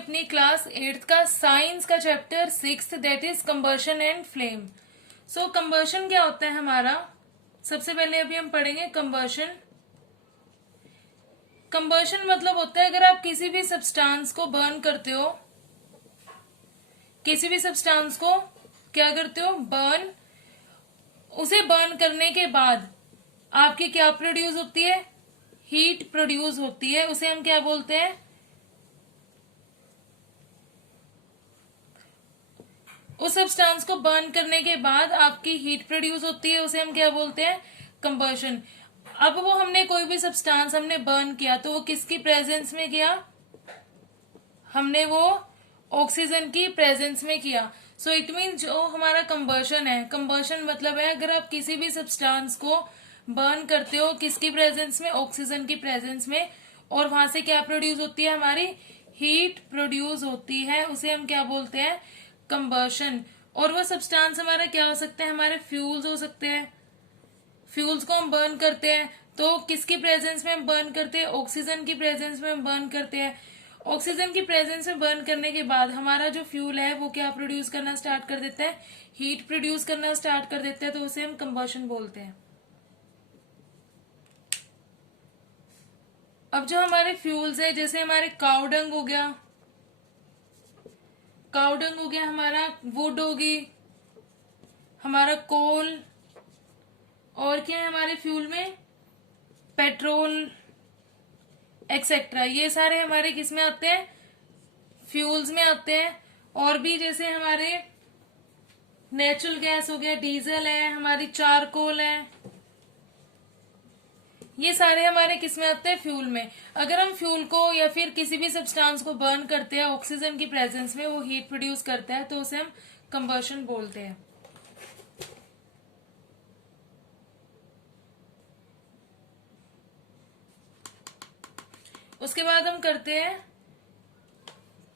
अपनी class 8th का science का chapter 6 that is combustion and flame. So combustion क्या होता है हमारा, सबसे पहले अभी हम पढ़ेंगे कंबर्शन। कंबर्शन मतलब होता है अगर आप किसी भी सब्सटेंस को बर्न करते हो, किसी भी सब्सटेंस को क्या करते हो, बर्न, उसे बर्न करने के बाद आपकी क्या प्रोड्यूस होती है, हीट प्रोड्यूस होती है। उसे हम क्या बोलते हैं, उस सब्सटेंस को बर्न करने के बाद आपकी हीट प्रोड्यूस होती है, उसे हम क्या बोलते हैं, कंबर्शन। अब वो हमने कोई भी सब्सटेंस हमने बर्न किया तो वो किसकी प्रेजेंस में किया, हमने वो ऑक्सीजन की प्रेजेंस में किया। सो इट मीन जो हमारा कंबर्शन है, कंबर्शन मतलब है अगर आप किसी भी सब्सटेंस को बर्न करते हो किसकी प्रेजेंस में, ऑक्सीजन की प्रेजेंस में, और वहां से क्या प्रोड्यूस होती है, हमारी हीट प्रोड्यूस होती है, उसे हम क्या बोलते हैं, कंबर्शन। और वो सब्सटेंस हमारा क्या हो सकते हैं, हमारे फ्यूल्स हो सकते हैं। फ्यूल्स को हम बर्न करते हैं तो किसकी प्रेजेंस में हम बर्न करते हैं, ऑक्सीजन की प्रेजेंस में हम बर्न करते हैं। ऑक्सीजन की प्रेजेंस में बर्न करने के बाद हमारा जो फ्यूल है वो क्या प्रोड्यूस करना स्टार्ट कर देता है, हीट प्रोड्यूस करना स्टार्ट कर देता है, तो उसे हम कंबर्शन बोलते हैं। अब जो हमारे फ्यूल्स है, जैसे हमारे काउडंग हो गया, काउडंग हो गया, हमारा वुड होगी, हमारा कोल, और क्या है हमारे फ्यूल में, पेट्रोल एक्सेट्रा, ये सारे हमारे किस में आते हैं, फ्यूल्स में आते हैं। और भी जैसे हमारे नेचुरल गैस हो गया, डीजल है, हमारी चारकोल है, ये सारे हमारे किस में आते हैं, फ्यूल में। अगर हम फ्यूल को या फिर किसी भी सब्सटेंस को बर्न करते हैं ऑक्सीजन की प्रेजेंस में, वो हीट प्रोड्यूस करता है तो उसे हम कंबर्शन बोलते हैं। उसके बाद हम करते हैं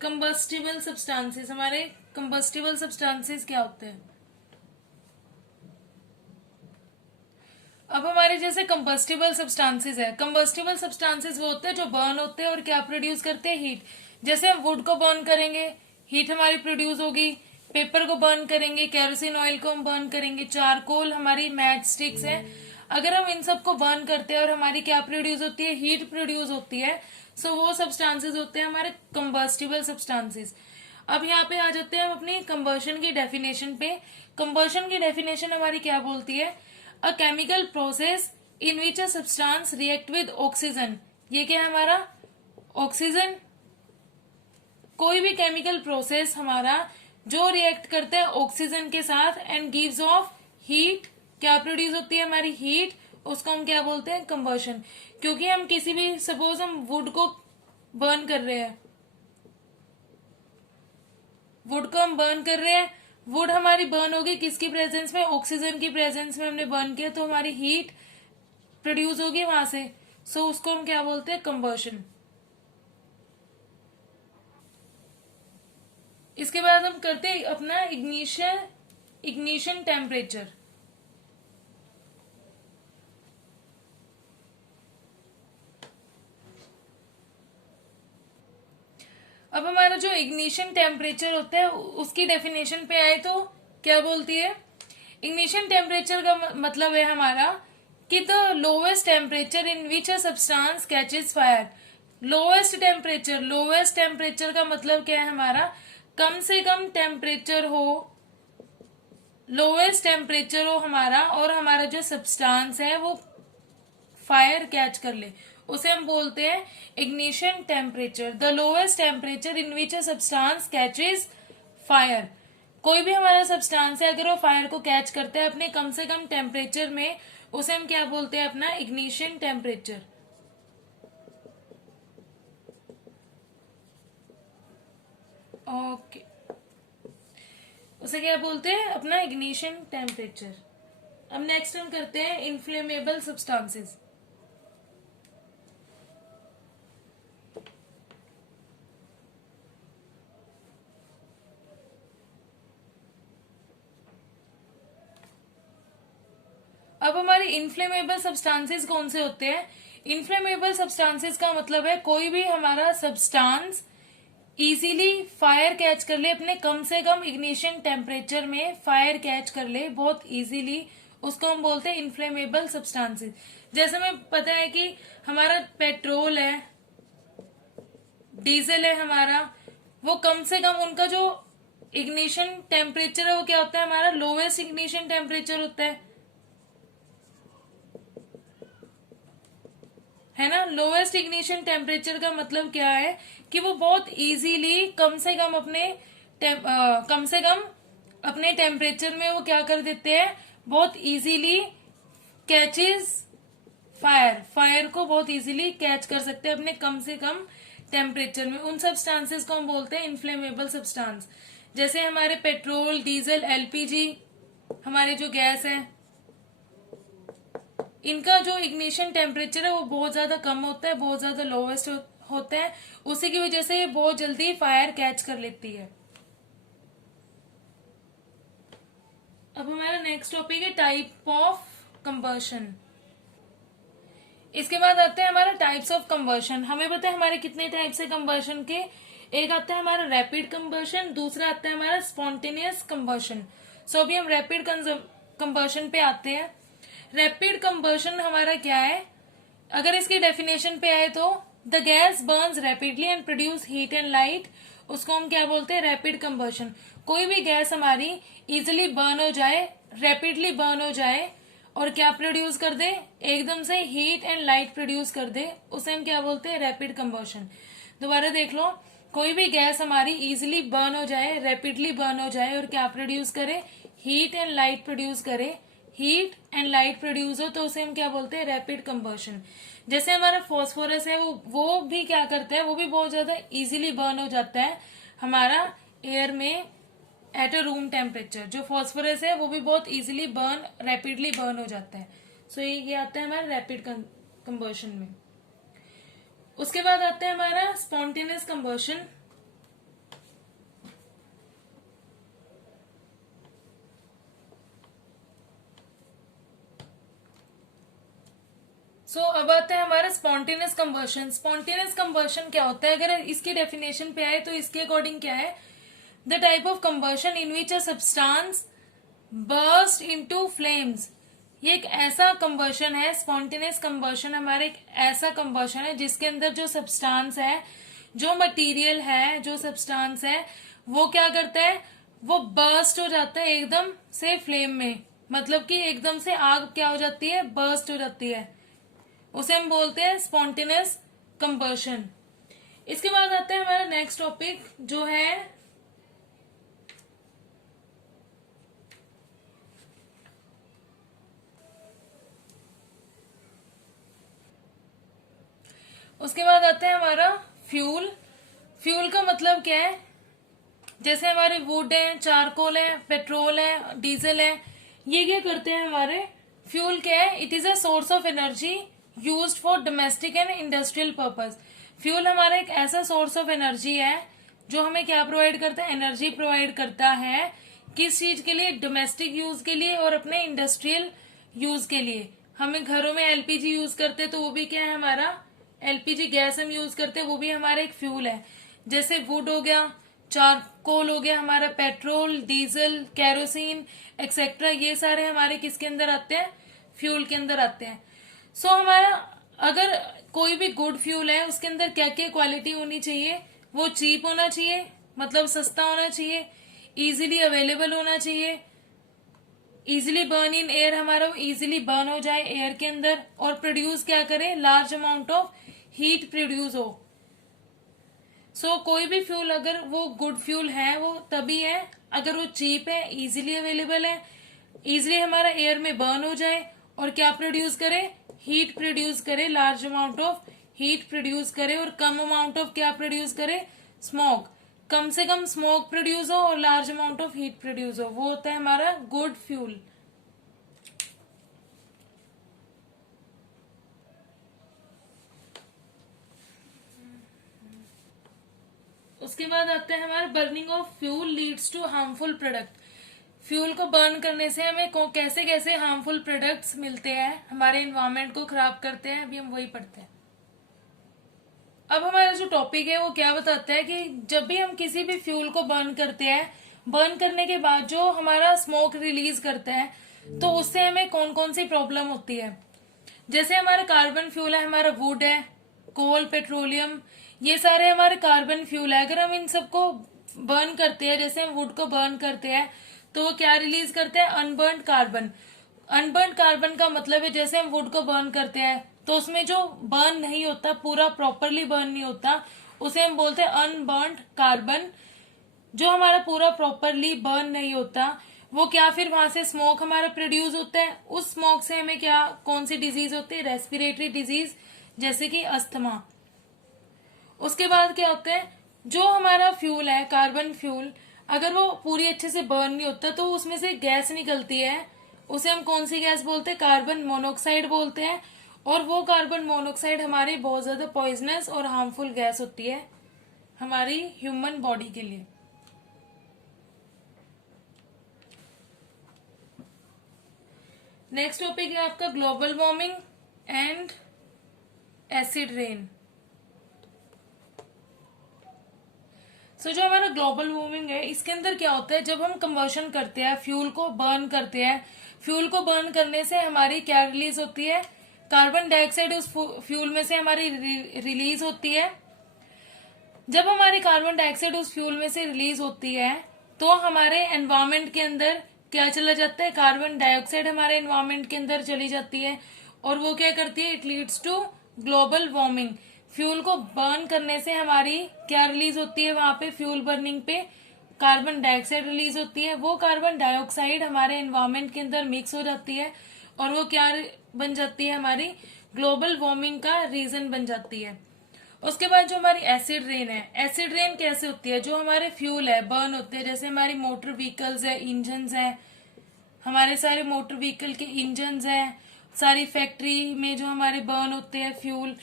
कंबस्टिबल सब्सटेंसेस। हमारे कंबस्टिबल सब्सटेंसेस क्या होते हैं, अब हमारे जैसे कंबस्टिबल सब्सटेंसेस है, कंबस्टिबल सब्सटेंसेस वो होते हैं जो बर्न होते हैं और क्या प्रोड्यूस करते हैं, हीट। जैसे हम वुड को बर्न करेंगे, हीट हमारी प्रोड्यूस होगी। पेपर को बर्न करेंगे, केरोसिन ऑयल को हम बर्न करेंगे, चारकोल, हमारी मैच स्टिक्स है। अगर हम इन सबको बर्न करते हैं और हमारी क्या प्रोड्यूस होती है, हीट प्रोड्यूस होती है, सो वो सब्सटेंसेस होते हैं हमारे कंबस्टिबल सब्सटेंसेस। अब यहाँ पे आ जाते हैं हम अपनी कंबर्शन की डेफिनेशन पे। कंबर्शन की डेफिनेशन हमारी क्या बोलती है, a chemical process in which a substance react with oxygen. ये क्या है हमारा, ऑक्सीजन। कोई भी केमिकल प्रोसेस हमारा जो रिएक्ट करता है ऑक्सीजन के साथ एंड गिव्स ऑफ हीट, क्या प्रोड्यूस होती है हमारी हीट, उसको हम क्या बोलते हैं, कंबर्शन। क्योंकि हम किसी भी, सपोज हम वुड को बर्न कर रहे हैं, वुड को हम बर्न कर रहे हैं, वुड हमारी बर्न होगी किसकी प्रेजेंस में, ऑक्सीजन की प्रेजेंस में हमने बर्न किया, तो हमारी हीट प्रोड्यूस होगी वहां से। सो उसको हम क्या बोलते हैं, कंबर्शन। इसके बाद हम करते हैं अपना इग्निशन टेम्परेचर। अब हमारा जो इग्निशन टेम्परेचर होता है उसकी डेफिनेशन पे आए तो क्या बोलती है, इग्निशन टेम्परेचर का मतलब है हमारा कि the lowest temperature in which a substance catches fire. Lowest temperature, lowest temperature का मतलब क्या है हमारा, कम से कम टेम्परेचर हो, लोवेस्ट टेम्परेचर हो हमारा, और हमारा जो सब्सटेंस है वो फायर कैच कर ले, उसे हम बोलते हैं ignition temperature. The lowest temperature in which a substance catches fire. कोई भी हमारा सब्सटेंस है अगर वो फायर को कैच करता है अपने कम से कम टेम्परेचर में, उसे हम क्या बोलते हैं, अपना इग्निशन टेम्परेचर। ओके, उसे क्या बोलते हैं, अपना इग्निशन टेम्परेचर। अब नेक्स्ट हम करते हैं इन्फ्लेमेबल सब्सटेंसेस। अब हमारे इन्फ्लेमेबल सब्सटेंसेस कौन से होते हैं, इन्फ्लेमेबल सब्सटेंसेस का मतलब है कोई भी हमारा सब्सटेंस इजीली फायर कैच कर ले, अपने कम से कम इग्निशन टेम्परेचर में फायर कैच कर ले बहुत इजीली, उसको हम बोलते हैं इन्फ्लेमेबल सब्सटेंसेस। जैसे हमें पता है कि हमारा पेट्रोल है, डीजल है हमारा, वो कम से कम उनका जो इग्निशन टेम्परेचर है वो क्या होता है, हमारा लोवेस्ट इग्निशन टेम्परेचर होता है ना। लोवेस्ट इग्निशन टेम्परेचर का मतलब क्या है कि वो बहुत इजीली कम से कम अपने टेम्परेचर में वो क्या कर देते हैं, बहुत इजीली कैचेस फायर, फायर को बहुत इजीली कैच कर सकते हैं अपने कम से कम टेम्परेचर में। उन सब्सटेंसेस को हम बोलते हैं इन्फ्लेमेबल सब्सटेंस। जैसे हमारे पेट्रोल, डीजल, एलपीजी, हमारी जो गैस है, इनका जो इग्निशन टेम्परेचर है वो बहुत ज्यादा कम होता है, बहुत ज्यादा लोवेस्ट होता है, उसी की वजह से ये बहुत जल्दी फायर कैच कर लेती है। अब हमारा नेक्स्ट टॉपिक है टाइप ऑफ कंबर्शन। इसके बाद आते हैं हमारा टाइप्स ऑफ कंबर्शन। हमें पता है हमारे कितने टाइप्स है कंबर्शन के। एक आता है हमारा रैपिड कंबर्शन, दूसरा आता है हमारा स्पॉन्टेनियस कंबर्शन। सो अभी हम रैपिड कंबर्शन पे आते हैं। रैपिड कंबर्शन हमारा क्या है, अगर इसकी डेफिनेशन पे आए तो the gas Burns rapidly and produce heat and light, उसको हम क्या बोलते हैं, रैपिड कंबर्शन। कोई भी गैस हमारी इजिली बर्न हो जाए, रैपिडली बर्न हो जाए और क्या प्रोड्यूस कर दे, एकदम से हीट एंड लाइट प्रोड्यूस कर दे, उसे हम क्या बोलते हैं, रैपिड कंबर्शन। दोबारा देख लो, कोई भी गैस हमारी इजिली बर्न हो जाए, रैपिडली बर्न हो जाए और क्या प्रोड्यूस करे, हीट एंड लाइट प्रोड्यूस करे, हीट एंड लाइट प्रोड्यूस हो तो उसे हम क्या बोलते हैं, रैपिड कंबर्शन। जैसे हमारा फॉस्फोरस है, वो भी क्या करता है, वो भी बहुत ज्यादा इजीली बर्न हो जाता है हमारा एयर में एट अ रूम टेम्परेचर। जो फॉस्फोरस है वो भी बहुत इजीली रैपिडली बर्न हो जाता है। सो ये आता है हमारा रैपिड कंबर्शन में। उसके बाद आता है हमारा स्पॉन्टेनियस कंबर्शन। अब आता है हमारा स्पॉन्टेनियस कंबर्शन। स्पॉन्टेनियस कंबर्शन क्या होता है, अगर इसकी डेफिनेशन पे आए तो इसके अकॉर्डिंग क्या है, the type of combustion in which a substance burst into flames. ये एक ऐसा कंबर्शन है, स्पॉन्टेनियस कंबर्शन हमारा एक ऐसा कंबर्शन है जिसके अंदर जो सब्सटेंस है, जो मटेरियल है, जो सब्सटेंस है, वो क्या करता है, वो बर्स्ट हो जाता है एकदम से फ्लेम में। मतलब कि एकदम से आग क्या हो जाती है, बर्स्ट हो जाती है, उसे हम बोलते हैं स्पॉन्टेनियस कंबर्शन। इसके बाद आता है हमारा नेक्स्ट टॉपिक जो है उसके बाद आता है हमारा फ्यूल। फ्यूल का मतलब क्या है, जैसे हमारे वुड है, चारकोल है, पेट्रोल है, डीजल है, ये क्या करते हैं हमारे, फ्यूल क्या है, it is a source of energy used for domestic and industrial purpose. Fuel हमारा एक ऐसा सोर्स ऑफ एनर्जी है जो हमें क्या प्रोवाइड करता है, एनर्जी प्रोवाइड करता है। किस चीज के लिए, डोमेस्टिक यूज के लिए और अपने इंडस्ट्रियल यूज के लिए। हमें घरों में एलपीजी यूज करते हैं तो वो भी क्या है हमारा, एलपीजी गैस हम यूज करते हैं, वो भी हमारा एक फ्यूल है। जैसे वुड हो गया, चारकोल हो गया, हमारा पेट्रोल, डीजल, कैरोसिन एक्सेट्रा, ये सारे हमारे किसके अंदर आते हैं, फ्यूल के अंदर आते हैं। हमारा अगर कोई भी गुड फ्यूल है उसके अंदर क्या क्या क्वालिटी होनी चाहिए, वो चीप होना चाहिए, मतलब सस्ता होना चाहिए, इजीली अवेलेबल होना चाहिए, इजिली बर्न इन एयर, हमारा इजिली बर्न हो जाए एयर के अंदर, और प्रोड्यूस क्या करे, large amount of heat produce हो। कोई भी फ्यूल अगर वो गुड फ्यूल है वो तभी है अगर वो चीप है, इजीली अवेलेबल है, इजिली हमारा एयर में बर्न हो जाए और क्या प्रोड्यूस करे, हीट प्रोड्यूस करे, large amount of heat produce करे, और कम अमाउंट ऑफ क्या प्रोड्यूस करे, स्मोक, कम से कम स्मोक प्रोड्यूस हो और large amount of heat produce हो, वो होता है हमारा गुड फ्यूल। उसके बाद आता है हमारा burning of fuel leads to harmful product. Fuel को बर्न करने से हमें कैसे कैसे हार्मफुल प्रोडक्ट्स मिलते हैं, हमारे इन्वायरमेंट को खराब करते हैं, अभी हम वही पढ़ते हैं। अब हमारा जो टॉपिक है वो क्या बताता है कि जब भी हम किसी भी फ्यूल को बर्न करते हैं, बर्न करने के बाद जो हमारा स्मोक रिलीज करता है, तो उससे हमें कौन कौन सी प्रॉब्लम होती है। जैसे हमारा कार्बन फ्यूल है, हमारा वुड है, कोल, पेट्रोलियम, ये सारे हमारे कार्बन फ्यूल है। अगर हम इन सबको बर्न करते हैं, जैसे हम वुड को बर्न करते हैं, तो वो क्या रिलीज करते हैं, अनबर्न कार्बन। अनबर्न कार्बन का मतलब है जैसे हम वुड को बर्न करते हैं तो उसमें जो बर्न नहीं होता, पूरा प्रॉपरली बर्न नहीं होता, उसे हम बोलते हैं अनबर्न कार्बन। जो हमारा पूरा प्रॉपरली बर्न नहीं होता, वो क्या फिर वहां से स्मोक हमारा प्रोड्यूस होता है। उस स्मोक से हमें क्या, कौन सी डिजीज होती है, रेस्पिरेटरी डिजीज, जैसे कि अस्थमा। उसके बाद क्या होता है, जो हमारा फ्यूल है, कार्बन फ्यूल, अगर वो पूरी अच्छे से बर्न नहीं होता तो उसमें से गैस निकलती है, उसे हम कौन सी गैस बोलते हैं, कार्बन मोनोऑक्साइड बोलते हैं। और वो कार्बन मोनोऑक्साइड हमारी बहुत ज्यादा पॉइजनस और हार्मफुल गैस होती है हमारी ह्यूमन बॉडी के लिए। नेक्स्ट टॉपिक है आपका global warming and acid rain. जो हमारा ग्लोबल वार्मिंग है, इसके अंदर क्या होता है, जब हम कंबर्शन करते हैं, फ्यूल को बर्न करते हैं, फ्यूल को बर्न करने से हमारी क्या रिलीज होती है, कार्बन डाइऑक्साइड उस फ्यूल में से हमारी रिलीज होती है। जब हमारी कार्बन डाइऑक्साइड उस फ्यूल में से रिलीज होती है तो हमारे एनवायरमेंट के अंदर क्या चला जाता है, कार्बन डाइऑक्साइड हमारे एनवायरमेंट के अंदर चली जाती है। और वो क्या करती है, it leads to global warming. Fuel को बर्न करने से हमारी क्या रिलीज होती है, वहां पे फ्यूल बर्निंग पे कार्बन डाइऑक्साइड रिलीज होती है। वो कार्बन डाइऑक्साइड हमारे एनवायरमेंट के अंदर मिक्स हो जाती है और वो क्या बन जाती है, हमारी ग्लोबल वार्मिंग का रीजन बन जाती है। उसके बाद जो हमारी एसिड रेन है, एसिड रेन कैसे होती है, जो हमारे फ्यूल है बर्न होते हैं, जैसे हमारी मोटर व्हीकल्स है, इंजन्स है, हमारे सारे मोटर व्हीकल के इंजन्स है, सारी फैक्ट्री में जो हमारे बर्न होते हैं फ्यूल,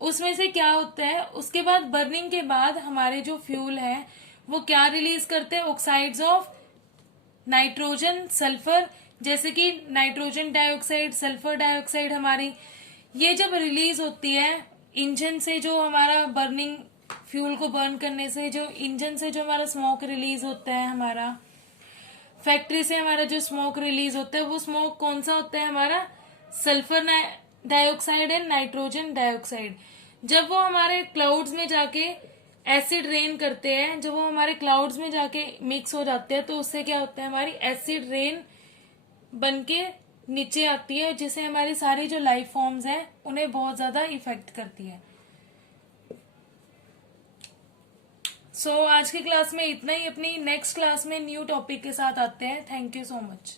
उसमें से क्या होता है, उसके बाद बर्निंग के बाद हमारे जो फ्यूल है वो क्या रिलीज करते हैं, ऑक्साइड्स ऑफ नाइट्रोजन, सल्फर, जैसे कि नाइट्रोजन डाइऑक्साइड, सल्फर डाइऑक्साइड हमारी, ये जब रिलीज होती है इंजन से, जो हमारा बर्निंग फ्यूल को बर्न करने से जो इंजन से जो हमारा स्मोक रिलीज होता है, हमारा फैक्ट्री से हमारा जो स्मोक रिलीज होता है, वो स्मोक कौन सा होता है, हमारा sulphur dioxide and nitrogen dioxide. जब वो हमारे क्लाउड्स में जाके एसिड रेन करते हैं, जब वो हमारे क्लाउड्स में जाके मिक्स हो जाते हैं, तो उससे क्या होता है, हमारी एसिड रेन बन के नीचे आती है, जिससे हमारी सारी जो लाइफ फॉर्म्स हैं उन्हें बहुत ज्यादा इफेक्ट करती है। आज की क्लास में इतना ही। अपनी नेक्स्ट क्लास में न्यू टॉपिक के साथ आते हैं। Thank you so much.